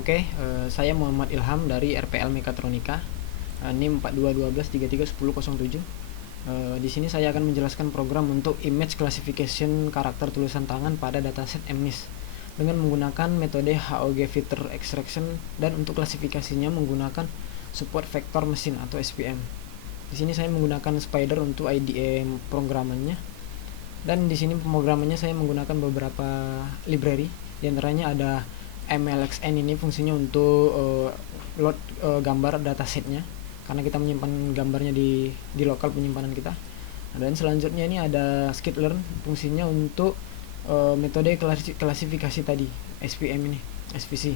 Oke, saya Muhammad Ilham dari RPL Mekatronika, NIM 4212331007. Di sini saya akan menjelaskan program untuk image classification karakter tulisan tangan pada dataset MNIST dengan menggunakan metode HOG feature extraction, dan untuk klasifikasinya menggunakan support vector mesin atau SVM. Di sini saya menggunakan Spider untuk IDE programannya, dan di sini pemrogramannya saya menggunakan beberapa library. Di antaranya ada MLXN, ini fungsinya untuk load gambar datasetnya karena kita menyimpan gambarnya di lokal penyimpanan kita. Dan selanjutnya ini ada skitlearn, fungsinya untuk metode klasifikasi tadi SVM ini, SVC.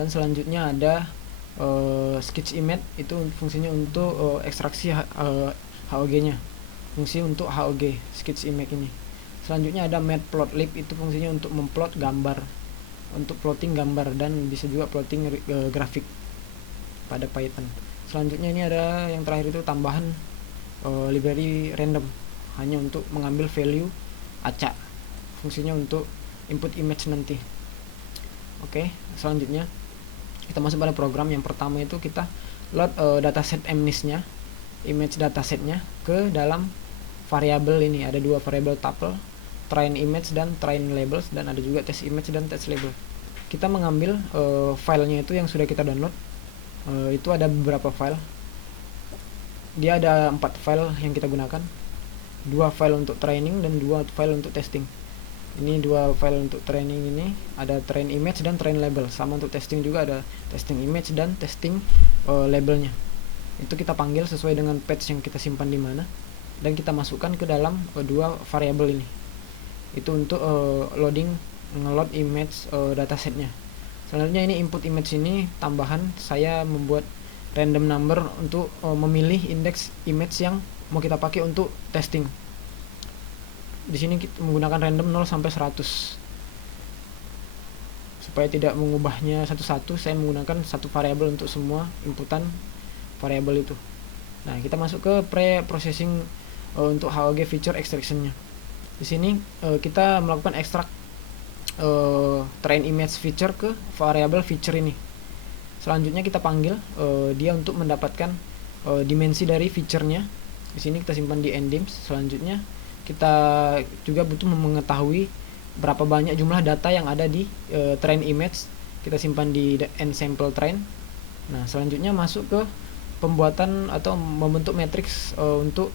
Dan selanjutnya ada sketch image, itu fungsinya untuk ekstraksi HOG-nya, fungsi untuk HOG sketch image ini. Selanjutnya ada matplotlib, itu fungsinya untuk memplot gambar, untuk plotting gambar, dan bisa juga plotting grafik pada Python. Selanjutnya ini ada yang terakhir itu tambahan library random, hanya untuk mengambil value acak, fungsinya untuk input image nanti. Oke, selanjutnya kita masuk pada program. Yang pertama itu kita load dataset MNIST-nya, image datasetnya ke dalam variabel ini. Ada dua variabel tuple, train image dan train labels, dan ada juga test image dan test label. Kita mengambil filenya itu yang sudah kita download. Itu ada beberapa file, dia ada 4 file yang kita gunakan, 2 file untuk training dan 2 file untuk testing. Ini 2 file untuk training, ini ada train image dan train label. Sama untuk testing juga ada testing image dan testing labelnya. Itu kita panggil sesuai dengan patch yang kita simpan di mana, dan kita masukkan ke dalam 2 variabel ini. Itu untuk loading, ngeload image datasetnya. Selanjutnya ini input image ini tambahan, saya membuat random number untuk memilih indeks image yang mau kita pakai untuk testing. Di sini kita menggunakan random 0 sampai 100. Supaya tidak mengubahnya satu-satu, saya menggunakan satu variabel untuk semua inputan variabel itu. Nah, kita masuk ke pre-processing untuk HOG feature extraction-nya. Di sini kita melakukan ekstrak train image feature ke variabel feature ini. Selanjutnya kita panggil dia untuk mendapatkan dimensi dari feature-nya. Di sini kita simpan di ndims. Selanjutnya kita juga butuh mengetahui berapa banyak jumlah data yang ada di train image. Kita simpan di nsample train. Nah, selanjutnya masuk ke pembuatan atau membentuk matriks untuk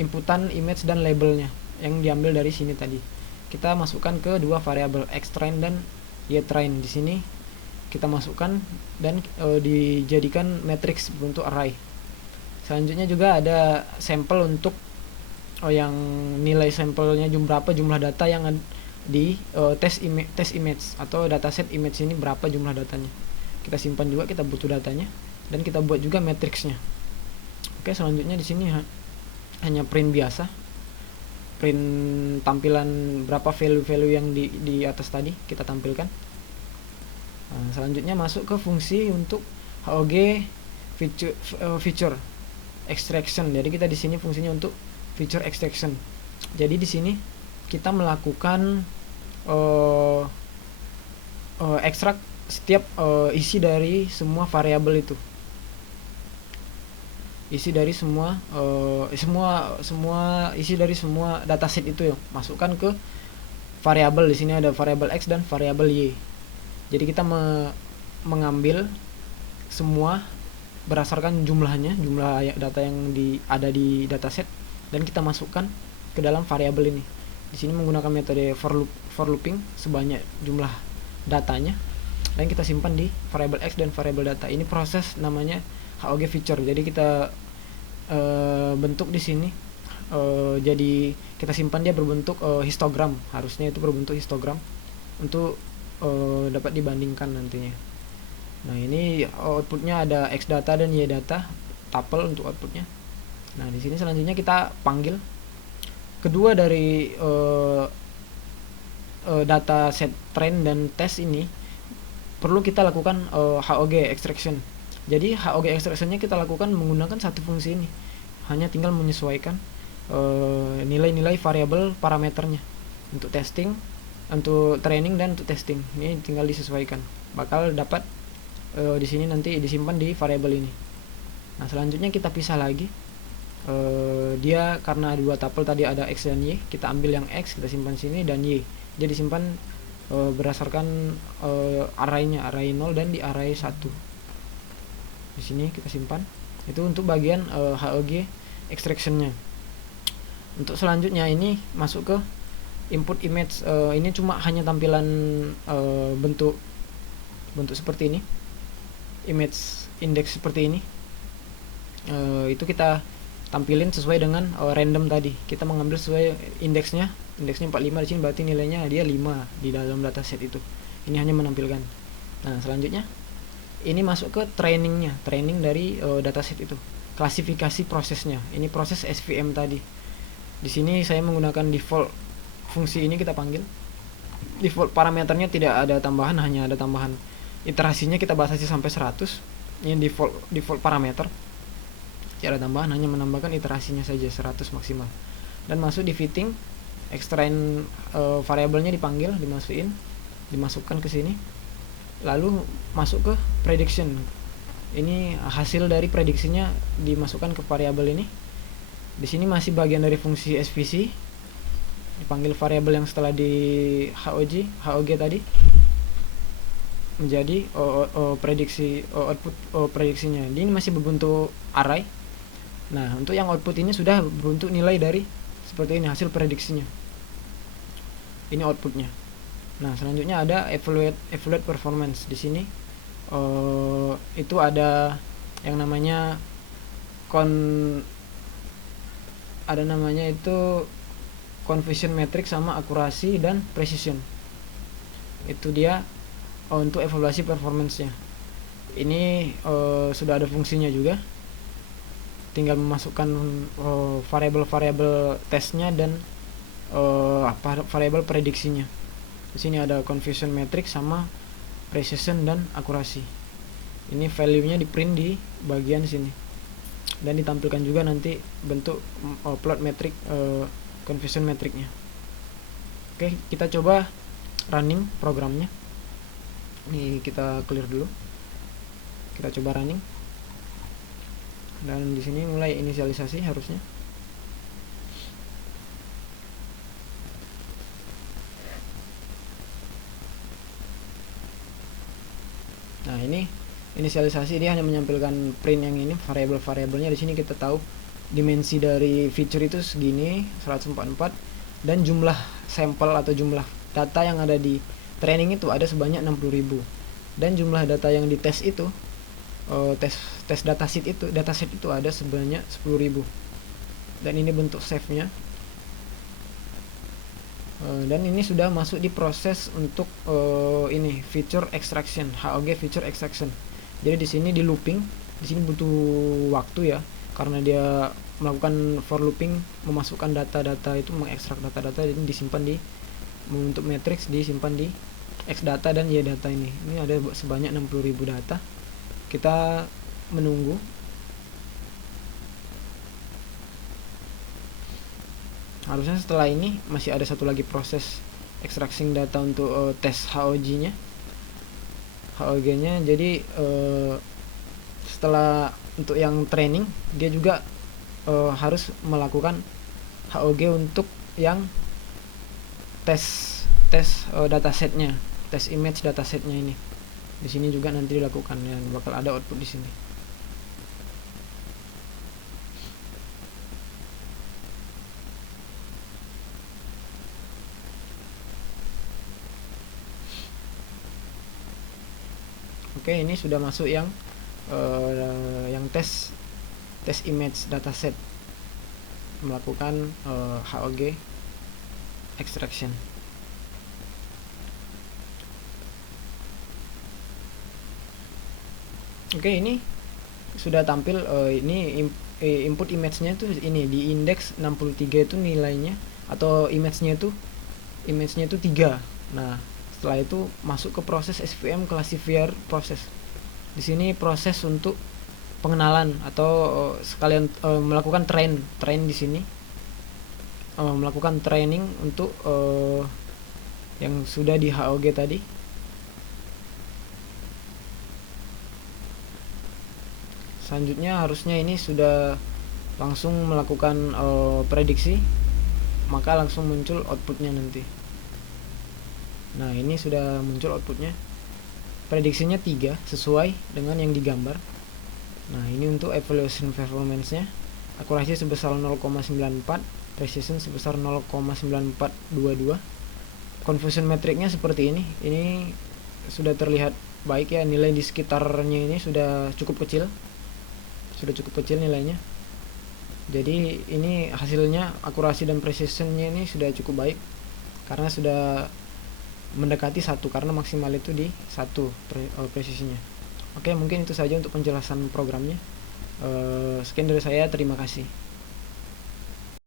inputan image dan labelnya yang diambil dari sini tadi. Kita masukkan ke 2 variabel xtrain dan ytrain. Di sini kita masukkan dan dijadikan matriks bentuk array. Selanjutnya juga ada sampel untuk yang nilai sampelnya berapa jumlah data yang di test image atau dataset image ini, berapa jumlah datanya. Kita simpan juga, kita butuh datanya, dan kita buat juga matriksnya. Oke, selanjutnya di sini hanya print biasa, print tampilan berapa value yang di atas tadi kita tampilkan. Nah, selanjutnya masuk ke fungsi untuk HOG feature extraction. Jadi kita di sini fungsinya untuk feature extraction. Jadi di sini kita melakukan ekstrak setiap isi dari semua variabel itu. Isi dari semua isi dari semua dataset itu ya, masukkan ke variabel. Di sini ada variabel x dan variabel y. Jadi kita mengambil semua berdasarkan jumlahnya, jumlah data yang ada di dataset, dan kita masukkan ke dalam variabel ini. Di sini menggunakan metode for looping sebanyak jumlah datanya, dan kita simpan di variabel x dan variabel data. Ini proses namanya HOG feature. Jadi kita bentuk di sini, jadi kita simpan dia berbentuk histogram. Harusnya itu berbentuk histogram untuk dapat dibandingkan nantinya. Nah, ini outputnya ada x data dan y data, tuple untuk outputnya. Nah, di sini selanjutnya kita panggil kedua dari data set train dan test ini, perlu kita lakukan HOG extraction. Jadi HOG extraction-nya kita lakukan menggunakan satu fungsi ini, hanya tinggal menyesuaikan nilai-nilai variabel parameternya untuk testing, untuk training, dan untuk testing. Ini tinggal disesuaikan. bakal dapat di sini nanti disimpan di variabel ini. Nah, selanjutnya kita pisah lagi. Dia karena ada dua tuple tadi, ada x dan y, kita ambil yang x kita simpan sini, dan y dia disimpan berdasarkan arraynya, array 0 dan di array 1. Di sini kita simpan. Itu untuk bagian HOG extractionnya. Untuk selanjutnya ini masuk ke input image. Ini cuma hanya tampilan bentuk seperti ini, image index seperti ini. Itu kita tampilin sesuai dengan random tadi. Kita mengambil sesuai indeksnya 45 di sini, berarti nilainya dia 5 di dalam dataset itu. Ini hanya menampilkan. Nah, selanjutnya ini masuk ke training dari dataset itu. Klasifikasi prosesnya. Ini proses SVM tadi. Di sini saya menggunakan default fungsi ini, kita panggil. Default parameternya tidak ada tambahan, hanya ada tambahan iterasinya kita batasi sampai 100. Ini default parameter. Tidak ada tambahan, hanya menambahkan iterasinya saja 100 maksimal. Dan masuk di fitting, extrain variabelnya dipanggil, dimasukkan ke sini. Lalu masuk ke prediction. Ini hasil dari prediksinya dimasukkan ke variabel ini. Di sini masih bagian dari fungsi SVC. Dipanggil variabel yang setelah di HOG tadi menjadi prediksi output prediksinya. Ini masih berbentuk array. Nah, untuk yang output ini sudah berbentuk nilai dari seperti ini, hasil prediksinya. Ini outputnya. Nah, selanjutnya ada evaluate performance. Di sini itu ada yang namanya itu conversion metric sama akurasi dan precision. Itu dia untuk evaluasi performance-nya. Ini sudah ada fungsinya juga. Tinggal memasukkan variabel tesnya dan variabel prediksinya. Di sini ada conversion metric sama precision dan akurasi. Ini value-nya di print di bagian sini. Dan ditampilkan juga nanti bentuk plot metric conversion metricnya. Oke, kita coba running programnya. Ini kita clear dulu. Kita coba running. Dan di sini mulai inisialisasi harusnya. Nah, ini inisialisasi, dia hanya menyampilkan print yang ini, variabelnya. Di sini kita tahu dimensi dari feature itu segini, 144, dan jumlah sampel atau jumlah data yang ada di training itu ada sebanyak 60.000. Dan jumlah data yang di tes itu tes dataset itu ada sebanyak 10.000. Dan ini bentuk save-nya. Dan ini sudah masuk di proses untuk ini feature extraction, HOG feature extraction. Jadi di sini di looping, di sini butuh waktu ya, karena dia melakukan for looping, memasukkan data-data itu, mengekstrak data-data, ini disimpan di untuk matrix, disimpan di X data dan Y data ini. Ini ada sebanyak 60.000 data. Kita menunggu. Harusnya setelah ini masih ada satu lagi proses extracting data untuk tes HOG-nya. Jadi setelah untuk yang training, dia juga harus melakukan HOG untuk yang tes datasetnya, tes image datasetnya ini. Di sini juga nanti dilakukan, dan bakal ada output di sini. Oke, ini sudah masuk yang tes image dataset, melakukan HOG extraction. Oke, ini sudah tampil. Ini input image-nya itu ini di indeks 63 itu nilainya, atau image-nya itu 3. Nah, setelah itu masuk ke proses SVM classifier proses. Di sini proses untuk pengenalan atau sekalian melakukan train di sini. Melakukan training untuk yang sudah di HOG tadi. Selanjutnya harusnya ini sudah langsung melakukan prediksi, maka langsung muncul outputnya nanti. Nah, ini sudah muncul outputnya. Prediksinya 3 sesuai dengan yang digambar. Nah, ini untuk evaluation performance-nya. Akurasi sebesar 0,94, precision sebesar 0,9422. Confusion metricnya seperti ini. Ini sudah terlihat baik ya, nilai di sekitarnya ini sudah cukup kecil. Sudah cukup kecil nilainya. Jadi ini hasilnya, akurasi dan precisionnya ini sudah cukup baik karena sudah mendekati 1, karena maksimal itu di 1 presisinya. Oke, mungkin itu saja untuk penjelasan programnya. Sekian dari saya, terima kasih.